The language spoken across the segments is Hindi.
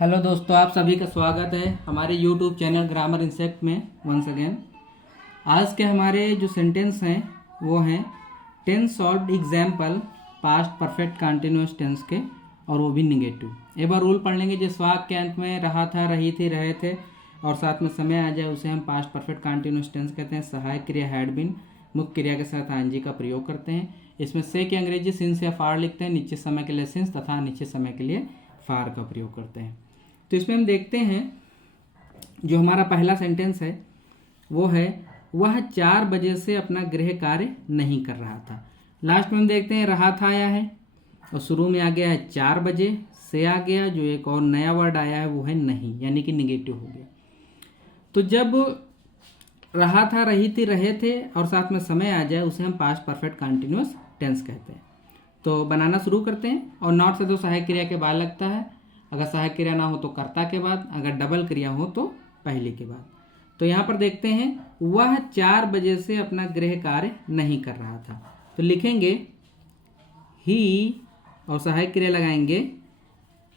हेलो दोस्तों, आप सभी का स्वागत है हमारे यूट्यूब चैनल ग्रामर इंसेक्ट में वंस अगेन। आज के हमारे जो सेंटेंस हैं वो हैं tense solved example past perfect continuous tense के, और वो भी निगेटिव। एक बार रूल पढ़ लेंगे। जिस वाक्य के अंत में रहा था, रही थी, रहे थे और साथ में समय आ जाए उसे हम पास्ट परफेक्ट कंटिन्यूअस टेंस कहते हैं। सहायक क्रिया हैड बीन, मुख्य क्रिया के साथ आईएनजी का प्रयोग करते हैं। इसमें से की अंग्रेजी सिंस या फार लिखते हैं, निश्चित समय के लिए सिंस तथा निश्चित समय के लिए फार का प्रयोग करते हैं। तो इसमें हम देखते हैं जो हमारा पहला सेंटेंस है वो है वह 4 बजे से अपना गृह कार्य नहीं कर रहा था। लास्ट में हम देखते हैं रहा था आया है और शुरू में आ गया है 4 बजे से आ गया, जो एक और नया वर्ड आया है वो है नहीं, यानी कि निगेटिव हो गया। तो जब रहा था, रही थी, रहे थे और साथ में समय आ जाए उसे हम पास्ट परफेक्ट कंटिन्यूअस टेंस कहते हैं। तो बनाना शुरू करते हैं। और नॉट से तो सहायक क्रिया के बाद लगता है, अगर सहायक क्रिया ना हो तो कर्ता के बाद, अगर डबल क्रिया हो तो पहले के बाद। तो यहाँ पर देखते हैं वह 4 बजे से अपना गृह कार्य नहीं कर रहा था। तो लिखेंगे ही और सहायक क्रिया लगाएंगे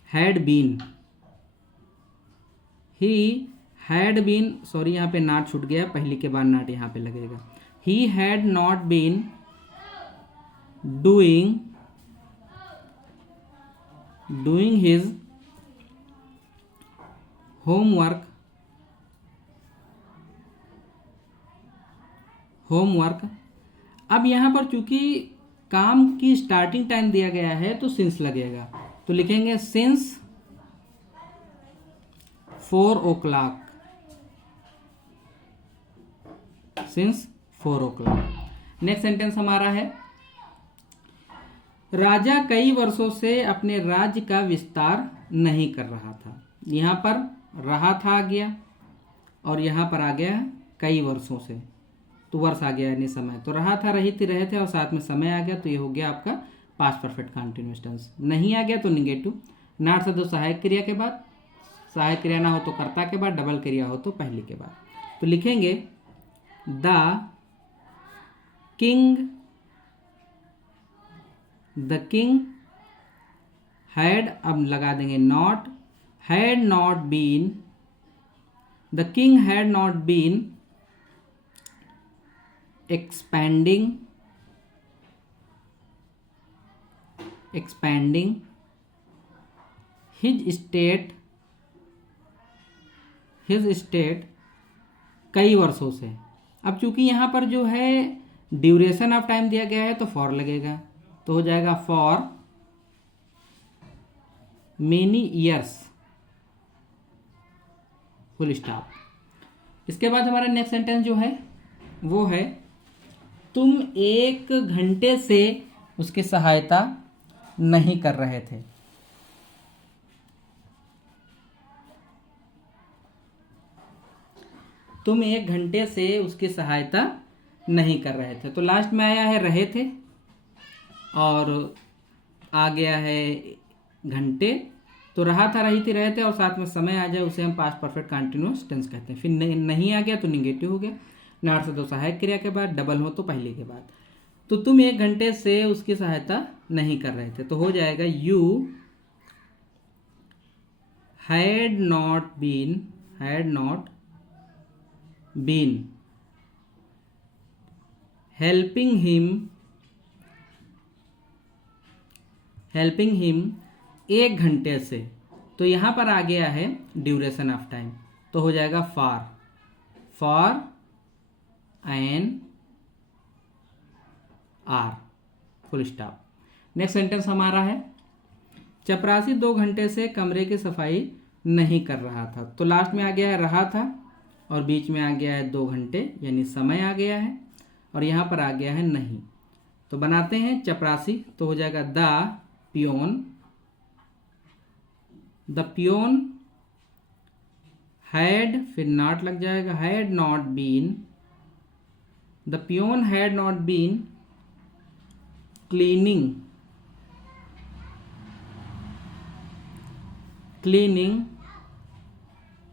had been. He had been, sorry यहाँ पे नॉट छूट गया, पहले के बाद नॉट यहाँ पे लगेगा। He had not been doing his homework अब यहाँ पर चूंकि काम की स्टार्टिंग टाइम दिया गया है तो सिंस लगेगा। तो लिखेंगे since 4 o'clock, since 4 o'clock। Next sentence हमारा है राजा कई वर्षों से अपने राज्य का विस्तार नहीं कर रहा था। यहाँ पर रहा था आ गया और यहाँ पर आ गया कई वर्षों से, तो वर्ष आ गया यानी समय। तो रहा था, रही थी, रहे थे और साथ में समय आ गया, तो ये हो गया आपका पास्ट परफेक्ट कंटिन्यूअस टेंस। नहीं आ गया तो निगेटिव। नॉट से तो सहायक क्रिया के बाद, सहायक क्रिया ना हो तो कर्ता के बाद, डबल क्रिया हो तो पहले के बाद। तो लिखेंगे द किंग हैड, अब लगा देंगे not, had not been, the king had not been expanding his state कई वर्षों से। अब चूंकि यहाँ पर जो है ड्यूरेशन ऑफ टाइम दिया गया है तो फॉर लगेगा, तो हो जाएगा for many years, full stop. इसके बाद हमारा नेक्स्ट सेंटेंस जो है वो है तुम 1 घंटे से उसकी सहायता नहीं कर रहे थे। तुम 1 घंटे से उसकी सहायता नहीं कर रहे थे। तो लास्ट में आया है रहे थे और आ गया है घंटे, तो रहा था, रही थी, रहे थे और साथ में समय आ जाए उसे हम पास्ट परफेक्ट कंटिन्यूअस टेंस कहते हैं। फिर नहीं आ गया तो निगेटिव हो गया। नॉट से तो सहायक क्रिया के बाद, डबल हो तो पहले के बाद। तो तुम 1 घंटे से उसकी सहायता नहीं कर रहे थे, तो हो जाएगा you had not been helping him 1 घंटे से। तो यहां पर आ गया है ड्यूरेशन ऑफ टाइम, तो हो जाएगा for an hour, full stop. Next sentence हमारा है चपरासी 2 घंटे से कमरे की सफाई नहीं कर रहा था। तो लास्ट में आ गया है रहा था और बीच में आ गया है 2 घंटे यानी समय आ गया है, और यहां पर आ गया है नहीं। तो बनाते हैं चपरासी, तो हो जाएगा द पियोन हैड, फिर नॉट लग जाएगा, had not been, the peon had not been cleaning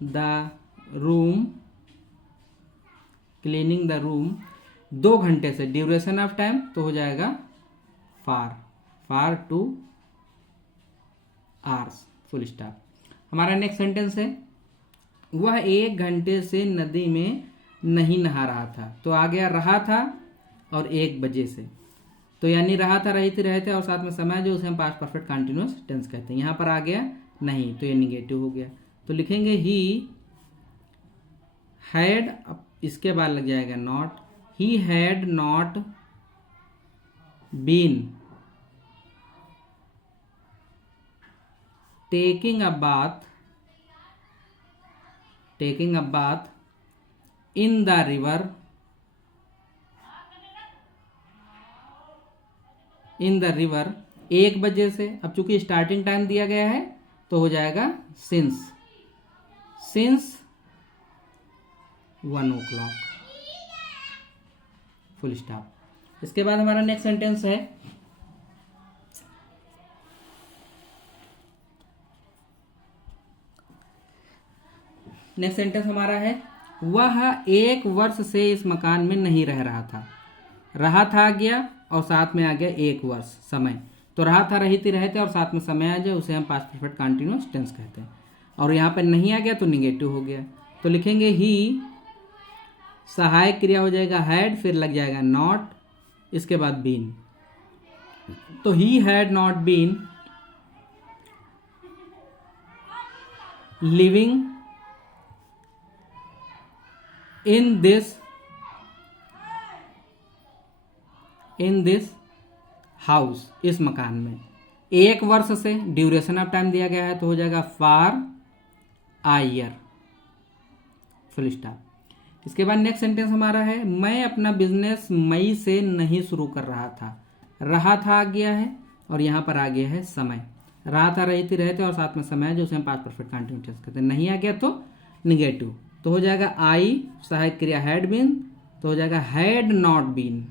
the room 2 घंटे से, ड्यूरेशन ऑफ टाइम, तो हो जाएगा फार 2 आवर्स, फुल स्टॉप। हमारा नेक्स्ट सेंटेंस है, वह 1 घंटे से नदी में नहीं नहा रहा था। तो आ गया रहा था और 1 बजे से, तो यानी रहा था, रही थी, रहे थे और साथ में समय जो उसे हम पास्ट परफेक्ट कंटिन्यूअस टेंस कहते हैं। यहाँ पर आ गया नहीं, तो ये निगेटिव हो गया। तो लिखेंगे ही हैड, इसके बाद लग जाएगा not, he had not been taking a bath in the river in the river 1 बजे से। अब चूंकि स्टार्टिंग टाइम दिया गया है तो हो जाएगा सिंस 1 o'clock, फुल स्टॉप। इसके बाद हमारा नेक्स्ट सेंटेंस है, नेक्स्ट सेंटेंस हमारा है, वह 1 वर्ष से इस मकान में नहीं रह रहा था। रहा था आ गया और साथ में आ गया 1 वर्ष समय। तो रहा था, रही थी, रहे थे और साथ में समय आ जाए उसे हम पास्ट परफेक्ट कंटिन्यूअस टेंस कहते हैं। और यहाँ पर नहीं आ गया तो निगेटिव हो गया। तो लिखेंगे ही, सहायक क्रिया हो जाएगा हैड, फिर लग जाएगा नॉट, इसके बाद बीन। तो he had not been living in this house, इस मकान में। 1 वर्ष से ड्यूरेशन ऑफ टाइम दिया गया है तो हो जाएगा for uh year, full stop. इसके बाद नेक्स्ट सेंटेंस हमारा है, मैं अपना बिजनेस मई से नहीं शुरू कर रहा था। रहा था आ गया है और यहाँ पर आ गया है समय। रहा था, रही थी, रहे थे और साथ में समय जो उसे हम पास्ट परफेक्ट कंटिन्यूअस टेंस कहते हैं। नहीं आ गया तो निगेटिव, तो हो जाएगा आई, सहायक क्रिया हैड बीन, तो हो जाएगा had not been,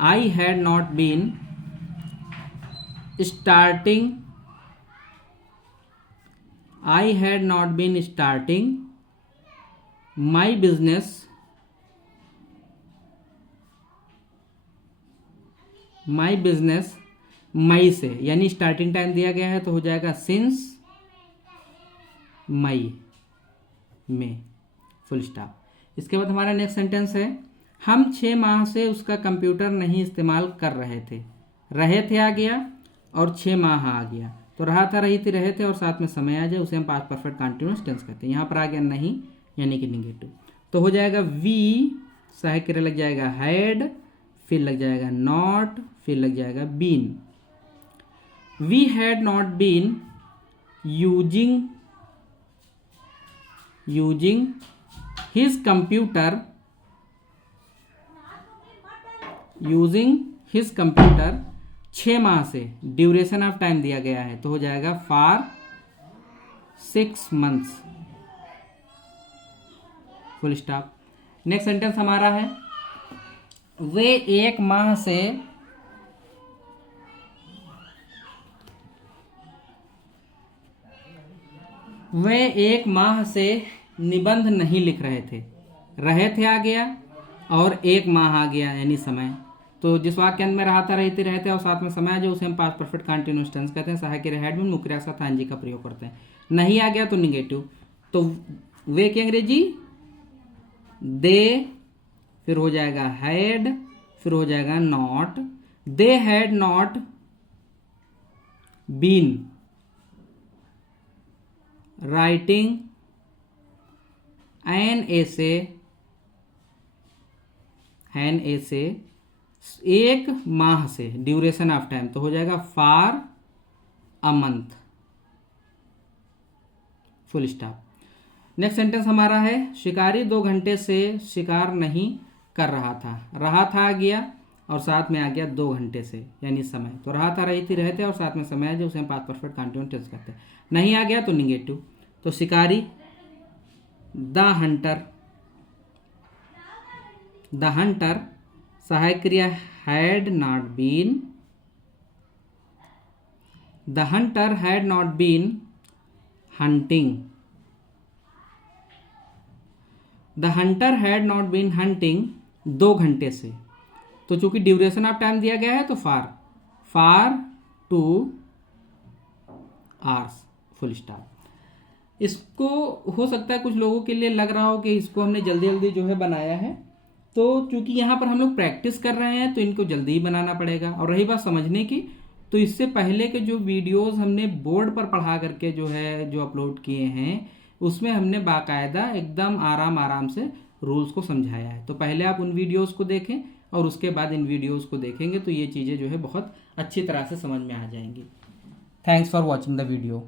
I had not been starting my business मई से, यानी स्टार्टिंग टाइम दिया गया है तो हो जाएगा सिंस मई में, फुल स्टॉप। इसके बाद हमारा नेक्स्ट सेंटेंस है, हम 6 माह से उसका कंप्यूटर नहीं इस्तेमाल कर रहे थे। रहे थे आ गया और 6 माह आ गया। तो रहा था, रही थी, रहे थे और साथ में समय आ जाए उसे हम पास्ट परफेक्ट कंटिन्यूअस टेंस कहते हैं। यहाँ पर आ गया नहीं, यानी कि निगेटिव। तो हो जाएगा वी, सहायक क्रिया लग जाएगा हैड, फिर लग जाएगा नॉट, फिर लग जाएगा been. We had not been using his computer 6 माह से, ड्यूरेशन ऑफ टाइम दिया गया है तो हो जाएगा for 6 months, full stop. Next sentence हमारा है, वे 1 माह से निबंध नहीं लिख रहे थे। रहे थे आ गया और 1 माह आ गया, यानी समय। तो जिस वाक्य अंत में रहा था, रही थी, रहे थे और साथ में समय जो उसे हम पास्ट परफेक्ट कंटिन्यूअस टेंस कहते हैं। सहायक क्रिया हैड में मुख्य क्रिया के साथ आईएनजी का प्रयोग करते हैं। नहीं आ गया तो निगेटिव, तो वे की अंग्रेजी दे, फिर हो जाएगा हैड, फिर हो जाएगा not. They had not been writing an essay 1 माह से, ड्यूरेशन ऑफ टाइम तो हो जाएगा for a month, full stop. Next sentence हमारा है, शिकारी 2 घंटे से शिकार नहीं कर रहा था आ गया और साथ में आ गया 2 घंटे से, यानी समय। तो रहा था, रही थी, रहे थे और साथ में समय है जो उसे हम पास्ट परफेक्ट कंटिन्यूअस टेंस कहते हैं। नहीं आ गया तो निगेटिव, तो शिकारी द हंटर, सहायक क्रिया had not been, the hunter had not been hunting, the hunter had not been hunting 2 घंटे से। तो चूंकि ड्यूरेशन ऑफ टाइम दिया गया है तो for two hours full stop. इसको हो सकता है कुछ लोगों के लिए लग रहा हो कि इसको हमने जल्दी जल्दी जो है बनाया है, तो चूंकि यहाँ पर हम लोग प्रैक्टिस कर रहे हैं तो इनको जल्दी ही बनाना पड़ेगा। और रही बात समझने की, तो इससे पहले के जो वीडियोस हमने बोर्ड पर पढ़ा करके जो अपलोड किए हैं, उसमें हमने बाकायदा एकदम आराम आराम से रूल्स को समझाया है। तो पहले आप उन वीडियोस को देखें और उसके बाद इन वीडियोस को देखेंगे तो ये चीज़ें जो है बहुत अच्छी तरह से समझ में आ जाएंगी। Thanks for watching the video.